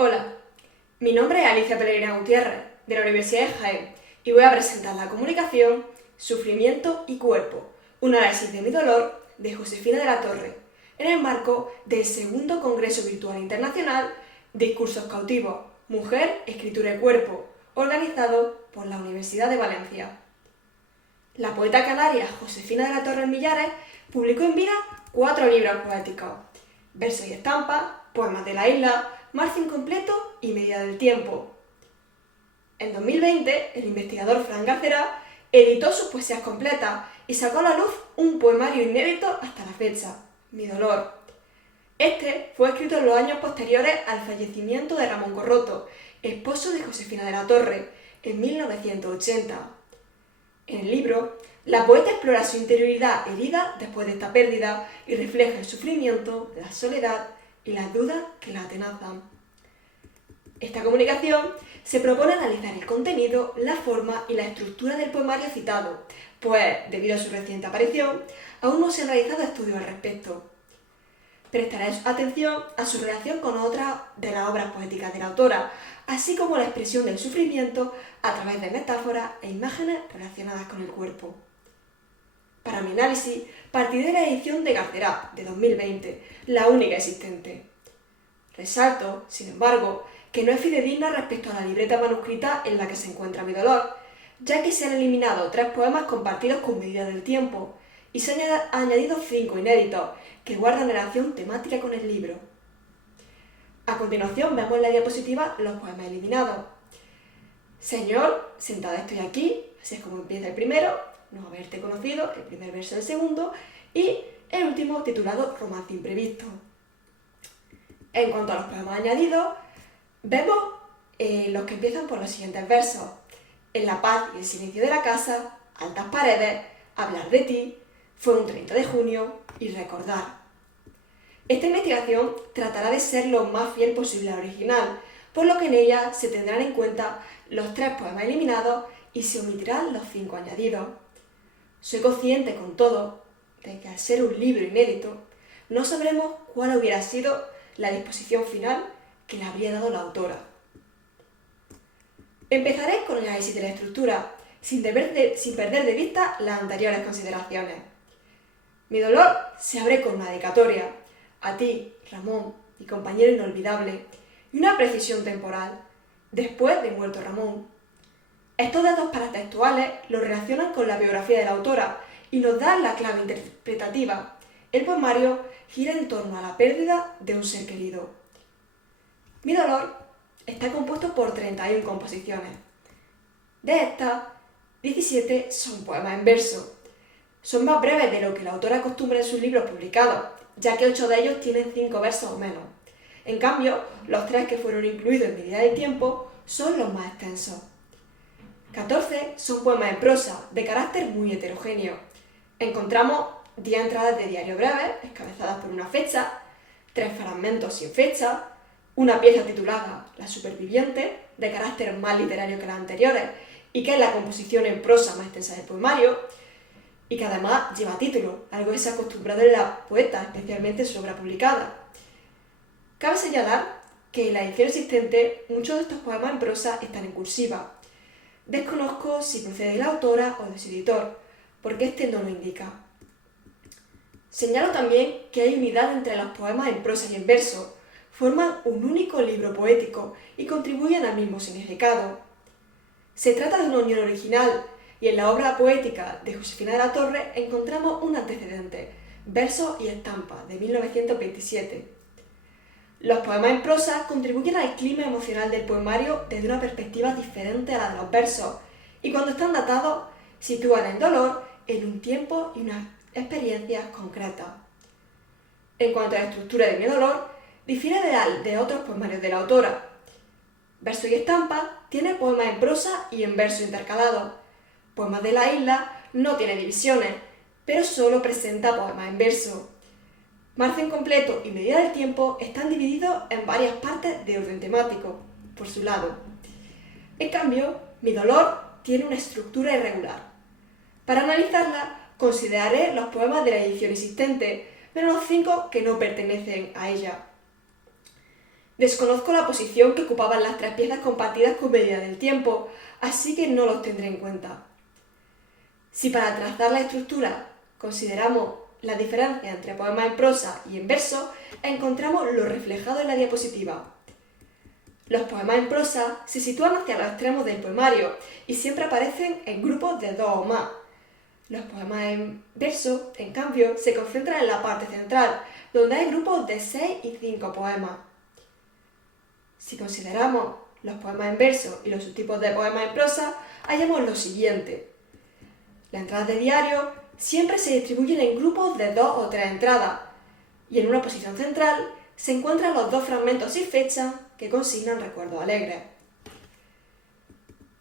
Hola, mi nombre es Alicia Peregrina Gutiérrez, de la Universidad de Jaén, y voy a presentar la comunicación Sufrimiento y Cuerpo, un análisis de mi dolor de Josefina de la Torre, en el marco del segundo Congreso Virtual Internacional Discursos Cautivos, Mujer, Escritura y Cuerpo, organizado por la Universidad de Valencia. La poeta canaria Josefina de la Torre Millares publicó en vida 4 libros poéticos: Versos y estampas, Poemas de la isla, Marzo incompleto y Medida del tiempo. En 2020, el investigador Fran Garcerá editó sus poesías completas y sacó a la luz un poemario inédito hasta la fecha, Mi dolor. Este fue escrito en los años posteriores al fallecimiento de Ramón Corroto, esposo de Josefina de la Torre, en 1980. En el libro, la poeta explora su interioridad herida después de esta pérdida y refleja el sufrimiento, la soledad y las dudas que la atenazan. Esta comunicación se propone analizar el contenido, la forma y la estructura del poemario citado, pues, debido a su reciente aparición, aún no se han realizado estudios al respecto. Prestaré atención a su relación con otras de las obras poéticas de la autora, así como la expresión del sufrimiento a través de metáforas e imágenes relacionadas con el cuerpo. Para mi análisis, partiré de la edición de Garcerá, de 2020, la única existente. Resalto, sin embargo, que no es fidedigna respecto a la libreta manuscrita en la que se encuentra Mi dolor, ya que se han eliminado 3 poemas compartidos con Medida del tiempo, y se han añadido 5 inéditos, que guardan relación temática con el libro. A continuación vemos en la diapositiva los poemas eliminados. Señor, sentada estoy aquí, así es como empieza el primero, no haberte conocido, el primer verso del segundo, y el último titulado Romance imprevisto. En cuanto a los poemas añadidos, vemos los que empiezan por los siguientes versos: En la paz y el silencio de la casa, altas paredes, hablar de ti, fue un 30 de junio y recordar. Esta investigación tratará de ser lo más fiel posible al original, por lo que en ella se tendrán en cuenta los 3 poemas eliminados y se omitirán los 5 añadidos. Soy consciente, con todo, de que al ser un libro inédito, no sabremos cuál hubiera sido la disposición final que le habría dado la autora. Empezaré con el análisis de la estructura, sin perder de vista las anteriores consideraciones. Mi dolor se abre con una dedicatoria: a ti, Ramón, mi compañero inolvidable, y una precisión temporal: después de muerto Ramón. Estos datos paratextuales lo relacionan con la biografía de la autora y nos dan la clave interpretativa. El poemario gira en torno a la pérdida de un ser querido. Mi dolor está compuesto por 31 composiciones. De estas, 17 son poemas en verso. Son más breves de lo que la autora acostumbra en sus libros publicados, ya que 8 de ellos tienen 5 versos o menos. En cambio, los 3 que fueron incluidos en Medida del tiempo son los más extensos. 14 son poemas en prosa, de carácter muy heterogéneo. Encontramos 10 entradas de diario breves, encabezadas por una fecha, 3 fragmentos sin fecha, una pieza titulada La superviviente, de carácter más literario que las anteriores, y que es la composición en prosa más extensa del poemario, y que además lleva título, algo que se ha acostumbrado en la poeta, especialmente en su obra publicada. Cabe señalar que en la edición existente muchos de estos poemas en prosa están en cursiva. Desconozco si procede de la autora o de su editor, porque este no lo indica. Señalo también que hay unidad entre los poemas en prosa y en verso, forman un único libro poético y contribuyen al mismo significado. Se trata de una unión original, y en la obra poética de Josefina de la Torre encontramos un antecedente, Versos y estampas, de 1927. Los poemas en prosa contribuyen al clima emocional del poemario desde una perspectiva diferente a la de los versos, y cuando están datados, sitúan el dolor en un tiempo y unas experiencias concretas. En cuanto a la estructura de Mi dolor, difiere de otros poemarios de la autora. Versos y estampas tiene poemas en prosa y en verso intercalados. Poemas de la isla no tiene divisiones, pero solo presenta poemas en verso. Marzo incompleto y Medida del tiempo están divididos en varias partes de orden temático, por su lado. En cambio, Mi dolor tiene una estructura irregular. Para analizarla, consideraré los poemas de la edición existente, menos los 5 que no pertenecen a ella. Desconozco la posición que ocupaban las tres piezas compartidas con medida del tiempo, así que no los tendré en cuenta. Si para trazar la estructura consideramos la diferencia entre poema en prosa y en verso, encontramos lo reflejado en la diapositiva. Los poemas en prosa se sitúan hacia los extremos del poemario y siempre aparecen en grupos de 2 o más. Los poemas en verso, en cambio, se concentran en la parte central, donde hay grupos de 6 y 5 poemas. Si consideramos los poemas en verso y los subtipos de poemas en prosa, hallamos lo siguiente. Las entradas de diario siempre se distribuyen en grupos de 2 o 3 entradas, y en una posición central se encuentran los 2 fragmentos y fechas que consignan recuerdos alegres.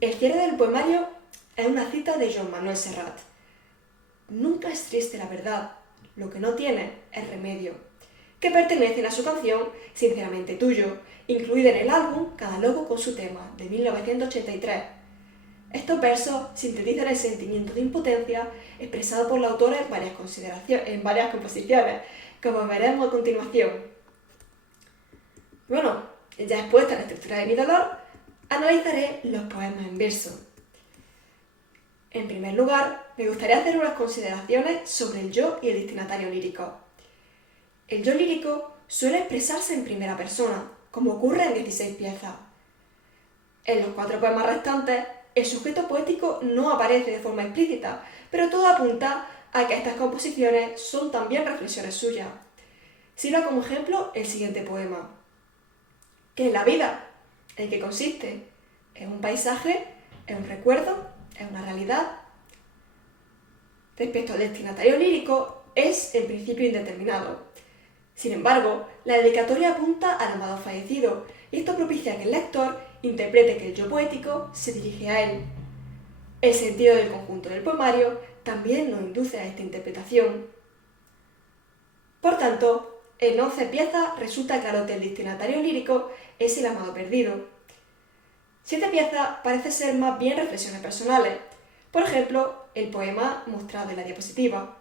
El cierre del poemario es una cita de Joan Manuel Serrat. Nunca es triste la verdad, lo que no tiene es remedio, que pertenece a su canción Sinceramente Tuyo, incluida en el álbum Cada loco con su tema, de 1983. Estos versos sintetizan el sentimiento de impotencia expresado por la autora en varias composiciones, como veremos a continuación. Bueno, ya expuesta la estructura de mi dolor, analizaré los poemas en verso. En primer lugar, me gustaría hacer unas consideraciones sobre el yo y el destinatario lírico. El yo lírico suele expresarse en primera persona, como ocurre en 16 piezas. En los 4 poemas restantes, el sujeto poético no aparece de forma explícita, pero todo apunta a que estas composiciones son también reflexiones suyas. Sirva como ejemplo el siguiente poema. ¿Qué es la vida? ¿En qué consiste? ¿Es un paisaje? ¿Es un recuerdo? ¿Es una realidad? Respecto al destinatario lírico, es en principio indeterminado. Sin embargo, la dedicatoria apunta al amado fallecido, y esto propicia que el lector interprete que el yo poético se dirige a él. El sentido del conjunto del poemario también nos induce a esta interpretación. Por tanto, en 11 piezas resulta claro que el destinatario lírico es el amado perdido. 7 piezas parecen ser más bien reflexiones personales, por ejemplo, el poema mostrado en la diapositiva.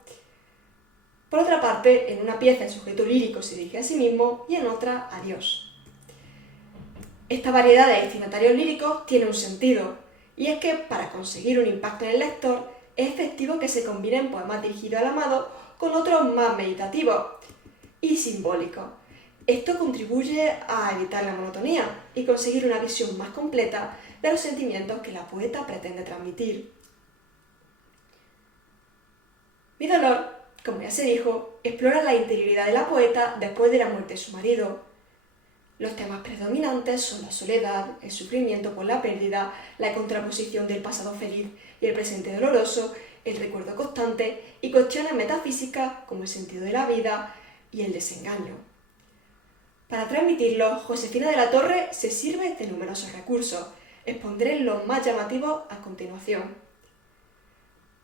Por otra parte, en una pieza el sujeto lírico se dirige a sí mismo y en otra a Dios. Esta variedad de destinatarios líricos tiene un sentido, y es que para conseguir un impacto en el lector es efectivo que se combinen poemas dirigidos al amado con otros más meditativos y simbólicos. Esto contribuye a evitar la monotonía y conseguir una visión más completa de los sentimientos que la poeta pretende transmitir. Mi dolor, como ya se dijo, explora la interioridad de la poeta después de la muerte de su marido. Los temas predominantes son la soledad, el sufrimiento por la pérdida, la contraposición del pasado feliz y el presente doloroso, el recuerdo constante y cuestiones metafísicas como el sentido de la vida y el desengaño. Para transmitirlo, Josefina de la Torre se sirve de numerosos recursos. Expondré los más llamativos a continuación.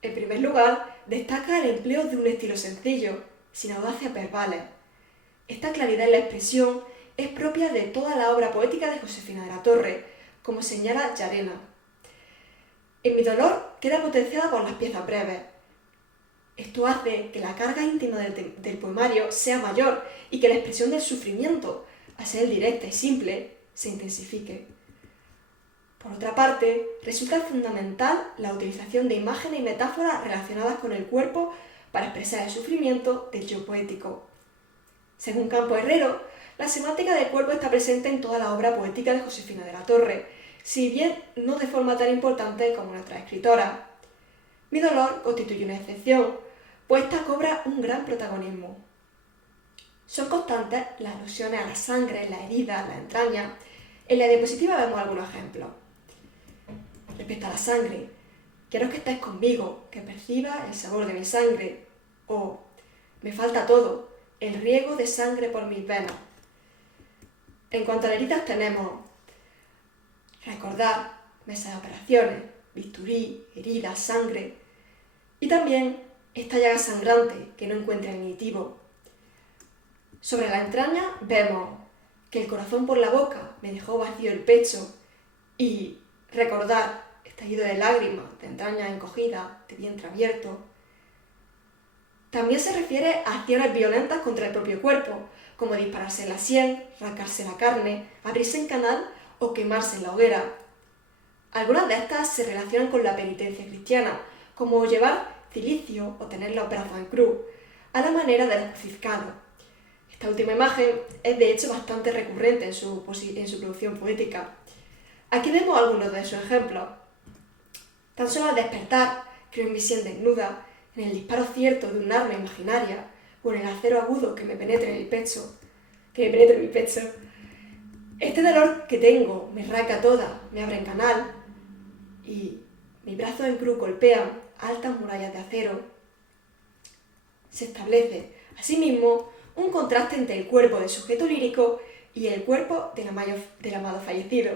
En primer lugar, destaca el empleo de un estilo sencillo, sin audacias verbales. Esta claridad en la expresión es propia de toda la obra poética de Josefina de la Torre, como señala Llarena. En mi dolor queda potenciada por las piezas breves. Esto hace que la carga íntima del poemario sea mayor y que la expresión del sufrimiento, al ser directa y simple, se intensifique. Por otra parte, resulta fundamental la utilización de imágenes y metáforas relacionadas con el cuerpo para expresar el sufrimiento del yo poético. Según Campo Herrero, la semántica del cuerpo está presente en toda la obra poética de Josefina de la Torre, si bien no de forma tan importante como nuestra escritora. Mi dolor constituye una excepción, pues esta cobra un gran protagonismo. Son constantes las alusiones a la sangre, la herida, la entraña. En la diapositiva vemos algunos ejemplos. Respecto a la sangre, quiero que estés conmigo, que percibas el sabor de mi sangre. O, me falta todo, el riego de sangre por mis venas. En cuanto a heridas tenemos recordar, mesas de operaciones, bisturí, heridas, sangre. Y también esta llaga sangrante que no encuentra intuitivo. Sobre la entraña vemos que el corazón por la boca me dejó vacío el pecho y recordar estallido de lágrimas, de entrañas encogidas, de vientre abierto. También se refiere a acciones violentas contra el propio cuerpo, como dispararse en la sien, rascarse la carne, abrirse en canal o quemarse en la hoguera. Algunas de estas se relacionan con la penitencia cristiana, como llevar cilicio o tener los brazos en cruz, a la manera de los crucificados. Esta última imagen es de hecho bastante recurrente en su producción poética. Aquí vemos algunos de sus ejemplos. Tan solo al despertar, creo en mi sien desnuda, en el disparo cierto de un arma imaginaria, o en el acero agudo que me penetra en mi pecho. Este dolor que tengo me rasga toda, me abre en canal, y mis brazos en cruz golpean altas murallas de acero. Se establece, asimismo, un contraste entre el cuerpo del sujeto lírico y el cuerpo del amado fallecido.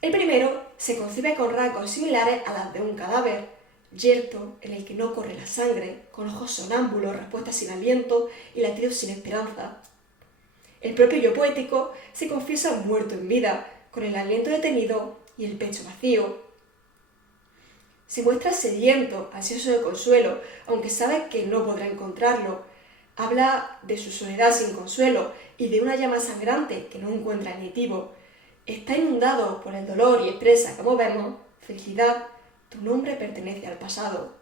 El primero se concibe con rasgos similares a los de un cadáver, yerto, en el que no corre la sangre, con ojos sonámbulos, respuestas sin aliento y latidos sin esperanza. El propio yo poético se confiesa muerto en vida, con el aliento detenido y el pecho vacío. Se muestra sediento, ansioso de consuelo, aunque sabe que no podrá encontrarlo. Habla de su soledad sin consuelo y de una llama sangrante que no encuentra admitivo. Está inundado por el dolor y expresa, como vemos, felicidad, tu nombre pertenece al pasado.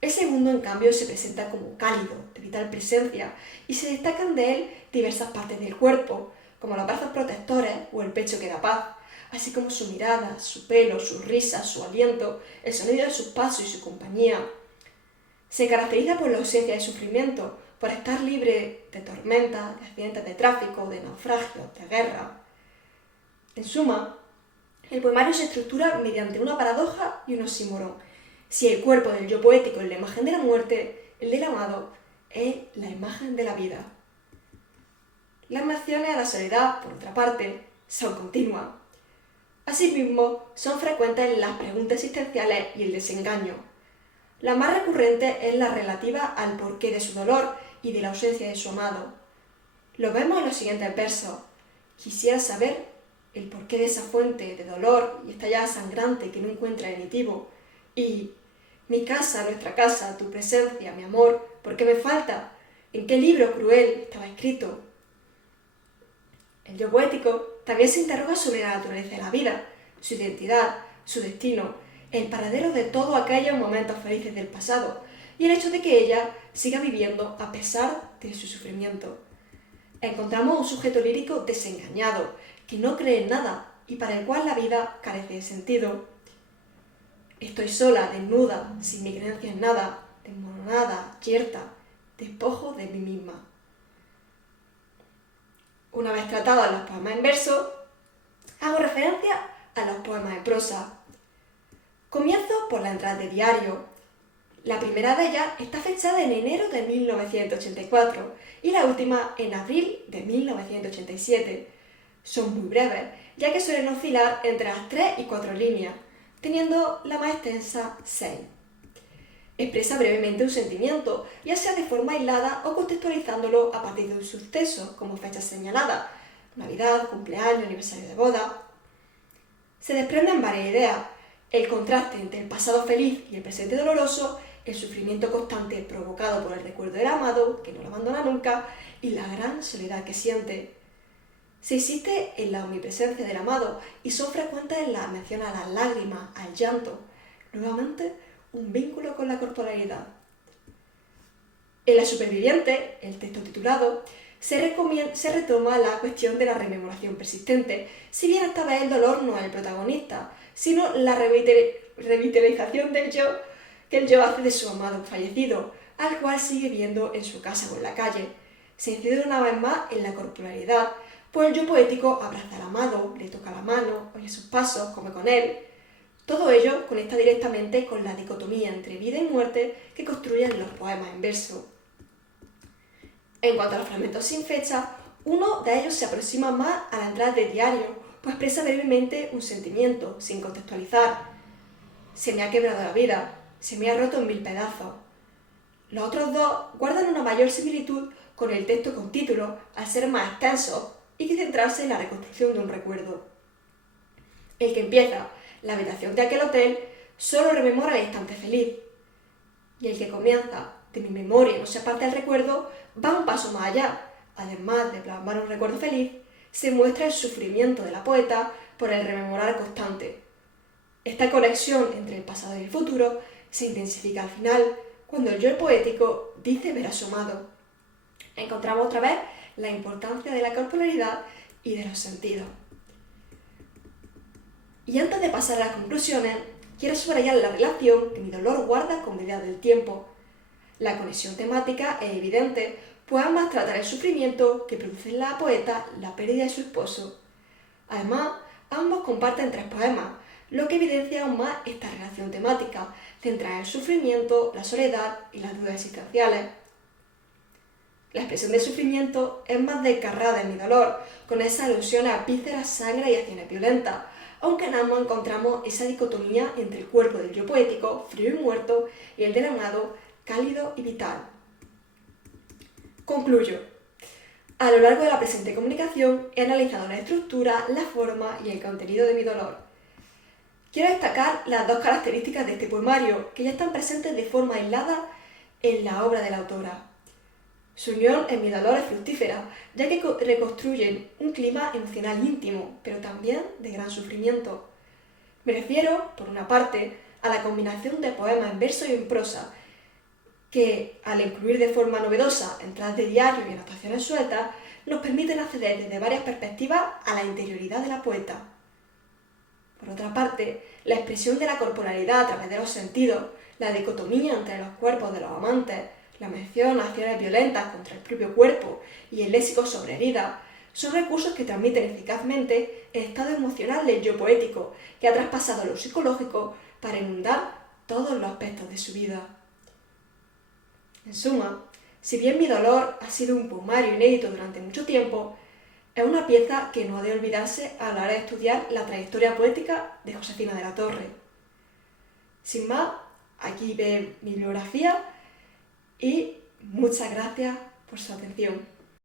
El segundo, en cambio, se presenta como cálido, de vital presencia, y se destacan de él diversas partes del cuerpo, como los brazos protectores o el pecho que da paz, así como su mirada, su pelo, su risa, su aliento, el sonido de sus pasos y su compañía. Se caracteriza por la ausencia de sufrimiento, por estar libre de tormentas, de accidentes de tráfico, de naufragios, de guerra. En suma, el poemario se estructura mediante una paradoja y un oxímoron. Si el cuerpo del yo poético es la imagen de la muerte, el del amado es la imagen de la vida. Las menciones a la soledad, por otra parte, son continuas. Asimismo, son frecuentes las preguntas existenciales y el desengaño. La más recurrente es la relativa al porqué de su dolor y de la ausencia de su amado. Lo vemos en los siguientes versos. Quisiera saber el porqué de esa fuente de dolor y esta llaga sangrante que no encuentra admitivo. Y mi casa, nuestra casa, tu presencia, mi amor, ¿por qué me falta? ¿En qué libro cruel estaba escrito? El yo poético también se interroga sobre la naturaleza de la vida, su identidad, su destino, el paradero de todos aquellos momentos felices del pasado y el hecho de que ella siga viviendo a pesar de su sufrimiento. Encontramos un sujeto lírico desengañado, que no cree en nada y para el cual la vida carece de sentido. Estoy sola, desnuda, sin mi creencia en nada, desmoronada, yerta, despojo de mí misma. Una vez tratados los poemas en verso, hago referencia a los poemas en prosa. Comienzo por la entrada de diario. La primera de ellas está fechada en enero de 1984 y la última en abril de 1987. Son muy breves, ya que suelen oscilar entre las 3 y 4 líneas, teniendo la más extensa 6. Expresa brevemente un sentimiento, ya sea de forma aislada o contextualizándolo a partir de un suceso, como fechas señaladas, Navidad, cumpleaños, aniversario de boda. Se desprenden varias ideas: el contraste entre el pasado feliz y el presente doloroso, el sufrimiento constante provocado por el recuerdo del amado, que no lo abandona nunca, y la gran soledad que siente. Se insiste en la omnipresencia del amado y son frecuentes las menciones a las lágrimas, al llanto. Nuevamente, un vínculo con la corporalidad. En La superviviente, el texto titulado, se retoma la cuestión de la rememoración persistente, si bien esta vez el dolor no es el protagonista, sino la revitalización del yo que el yo hace de su amado fallecido, al cual sigue viendo en su casa o en la calle. Se incide una vez más en la corporalidad, pues el yo poético abraza al amado, le toca la mano, oye sus pasos, come con él. Todo ello conecta directamente con la dicotomía entre vida y muerte que construyen los poemas en verso. En cuanto a los fragmentos sin fecha, uno de ellos se aproxima más a la entrada de diario, pues expresa brevemente un sentimiento, sin contextualizar. Se me ha quebrado la vida, se me ha roto en 1000 pedazos. Los otros dos guardan una mayor similitud con el texto con título, al ser más extensos y que centrarse en la reconstrucción de un recuerdo. El que empieza, la habitación de aquel hotel, solo rememora el instante feliz. Y el que comienza, de mi memoria no se aparta el recuerdo, va un paso más allá, además de plasmar un recuerdo feliz, se muestra el sufrimiento de la poeta por el rememorar constante. Esta conexión entre el pasado y el futuro se intensifica al final, cuando el yo poético dice ver asomado. Encontramos otra vez la importancia de la corporalidad y de los sentidos. Y antes de pasar a las conclusiones, quiero subrayar la relación que mi dolor guarda con Medida del tiempo. La conexión temática es evidente, pues ambas tratan el sufrimiento que produce en la poeta la pérdida de su esposo. Además, ambos comparten 3 poemas, lo que evidencia aún más esta relación temática, centrada en el sufrimiento, la soledad y las dudas existenciales. La expresión del sufrimiento es más descarrada en mi dolor, con esa alusión a vísceras, sangre y acciones violentas, aunque en ambos encontramos esa dicotomía entre el cuerpo del yo poético, frío y muerto, y el del amado, cálido y vital. Concluyo. A lo largo de la presente comunicación he analizado la estructura, la forma y el contenido de mi dolor. Quiero destacar las 2 características de este poemario que ya están presentes de forma aislada en la obra de la autora. Su unión en mi dolor es fructífera, ya que reconstruyen un clima emocional íntimo, pero también de gran sufrimiento. Me refiero, por una parte, a la combinación de poemas en verso y en prosa, que, al incluir de forma novedosa entradas de diario y anotaciones sueltas, nos permiten acceder desde varias perspectivas a la interioridad de la poeta. Por otra parte, la expresión de la corporalidad a través de los sentidos, la dicotomía entre los cuerpos de los amantes, la mención a acciones violentas contra el propio cuerpo y el léxico sobre heridas, son recursos que transmiten eficazmente el estado emocional del yo poético, que ha traspasado lo psicológico para inundar todos los aspectos de su vida. En suma, si bien mi dolor ha sido un poemario inédito durante mucho tiempo, es una pieza que no ha de olvidarse a la hora de estudiar la trayectoria poética de Josefina de la Torre. Sin más, aquí ve mi bibliografía y muchas gracias por su atención.